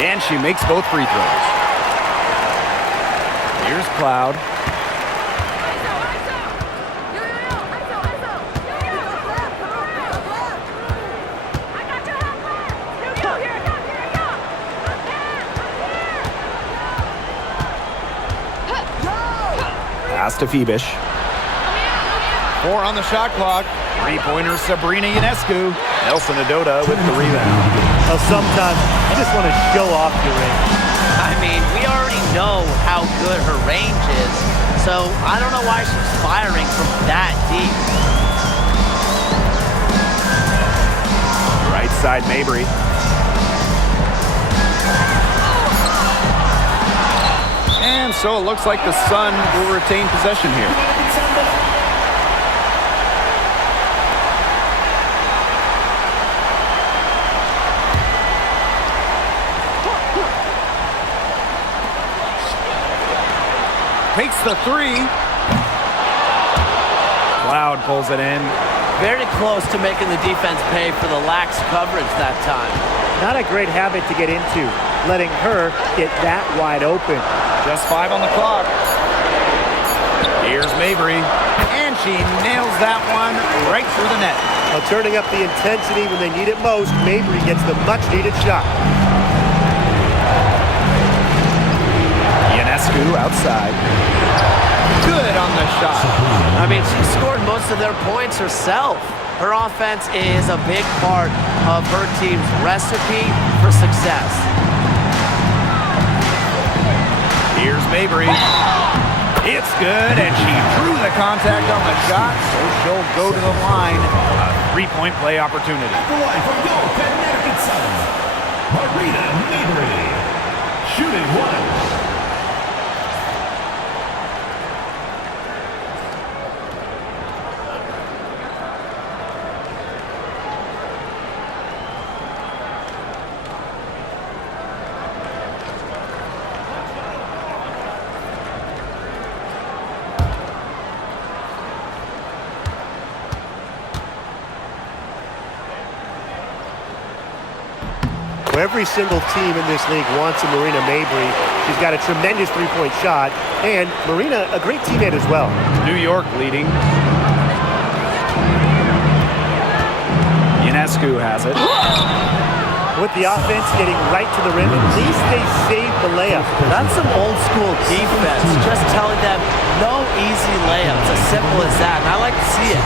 And she makes both free throws. Here's Cloud. Pass to Phoebish. 4 on the shot clock. Three-pointer Sabrina Ionescu. Nelson Adota with the rebound. Well, sometimes you just want to show off your range. I mean, we already know how good her range is, so I don't know why she's firing from that deep. side Mabry. And so it looks like the Sun will retain possession here. Takes the three. Cloud pulls it in. Very close to making the defense pay for the lax coverage that time. Not a great habit to get into, letting her get that wide open. Just 5 on the clock. Here's Mabry, and she nails that one right through the net. Now turning up the intensity when they need it most, Mabry gets the much-needed shot. Ionescu outside. Good on the shot. I mean, she scored most of their points herself. Her offense is a big part of her team's recipe for success. Here's Mabry. It's good, and she drew the contact on the shot, so she'll go to the line. A 3-point play opportunity. Boy from your Connecticut Sun, Marina Mabry, shooting 1. Every single team in this league wants a Marina Mabry. She's got a tremendous three-point shot, and Marina, a great teammate as well. New York leading. Ionescu has it. With the offense getting right to the rim, at least they saved the layup. That's some old school defense, just telling them no easy layups, as simple as that, and I like to see it.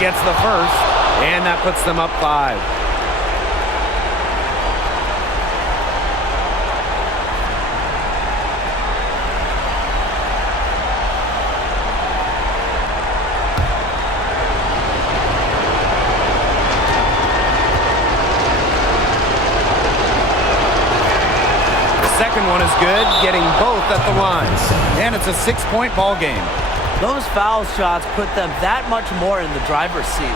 Gets the first, and that puts them up 5. The second one is good, getting both at the line, and it's a 6-point ball game. Those foul shots put them that much more in the driver's seat.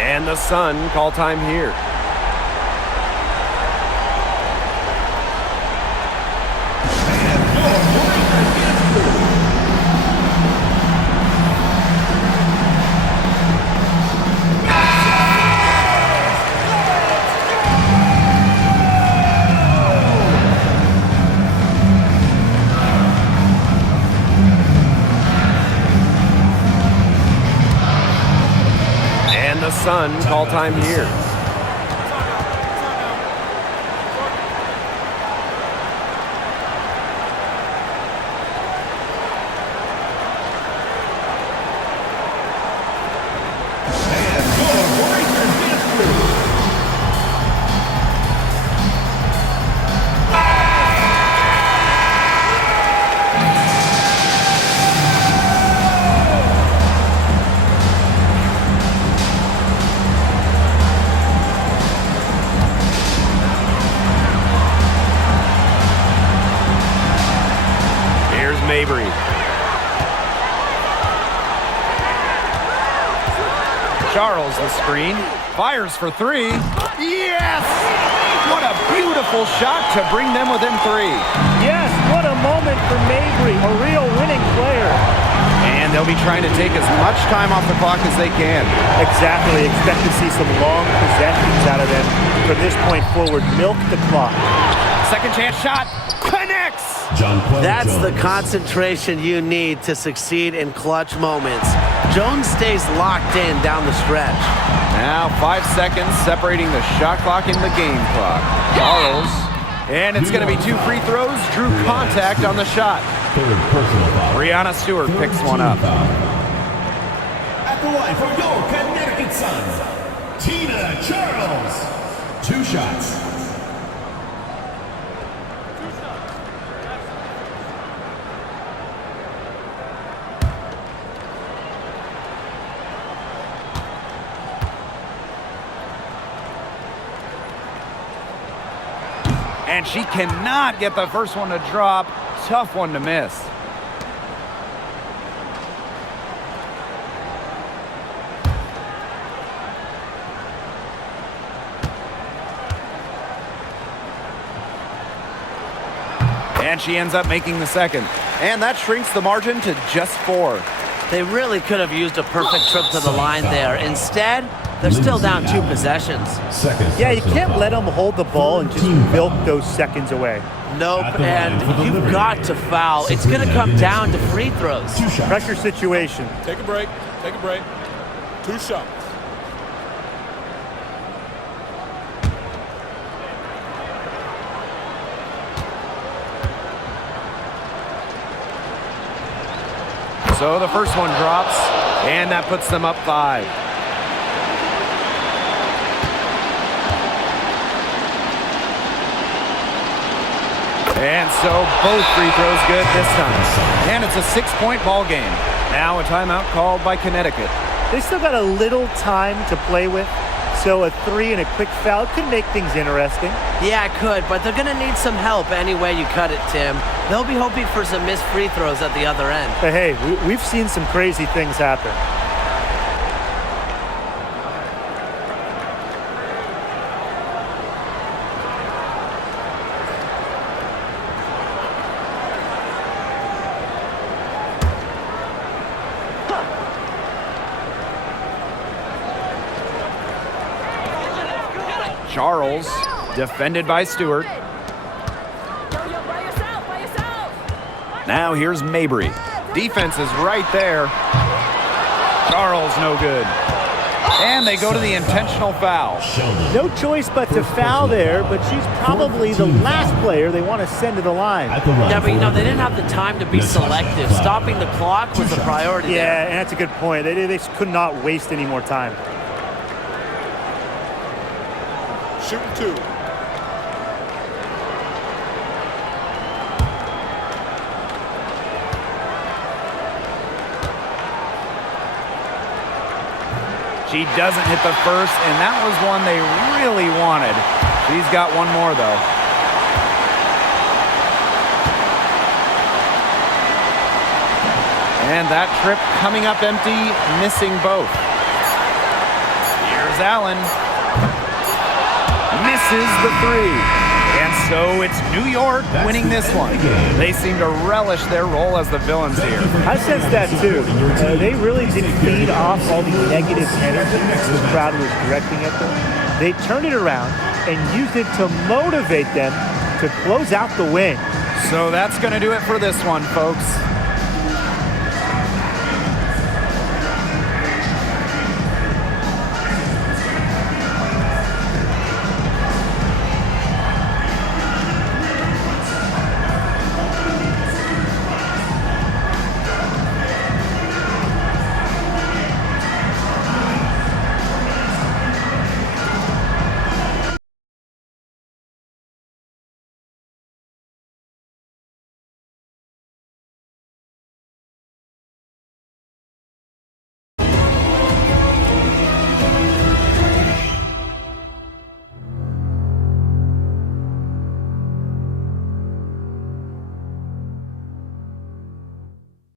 And the Sun call time here. Sun call time here. Mabry. Charles the screen. Fires for 3. Yes! What a beautiful shot to bring them within 3. Yes, what a moment for Mabry, a real winning player. And they'll be trying to take as much time off the clock as they can. Exactly. Expect to see some long possessions out of them. From this point forward, milk the clock. Second chance shot. Connects! That's the concentration you need to succeed in clutch moments. Jones stays locked in down the stretch. Now 5 seconds separating the shot clock and the game clock. Charles. And it's going to be 2 free throws. Drew contact on the shot. Third personal foul. Brianna Stewart picks one up. At the line for your Connecticut Sun, Tina Charles. 2 shots. And she cannot get the first one to drop. Tough one to miss. And she ends up making the second. And that shrinks the margin to just 4. They really could have used a perfect trip to the line there. Instead, they're still down 2 possessions. Yeah, you can't let them hold the ball and just milk those seconds away. Nope, and you've got to foul. It's going to come down to free throws. Pressure situation. Take a break. Take a break. 2 shots. So the first one drops, and that puts them up 5. And so both free throws good this time. And it's a 6-point ball game. Now a timeout called by Connecticut. They still got a little time to play with, so a 3 and a quick foul could make things interesting. Yeah, it could, but they're going to need some help any way you cut it, Tim. They'll be hoping for some missed free throws at the other end. But hey, we've seen some crazy things happen. Charles, defended by Stewart. Now here's Mabry. Defense is right there. Charles, no good. And they go to the intentional foul. No choice but to foul there, but she's probably the last player they want to send to the line. Yeah, but they didn't have the time to be selective. Stopping the clock was the priority there. Yeah, and that's a good point. They could not waste any more time. Shooting 2. She doesn't hit the first, and that was one they really wanted. She's got one more, though. And that trip coming up empty, missing both. Here's Allen. Misses the 3. And so it's New York winning this one. They seem to relish their role as the villains here. I sense that too. They really did feed off all the negative energy the crowd was directing at them. They turned it around and used it to motivate them to close out the win. So that's going to do it for this one, folks.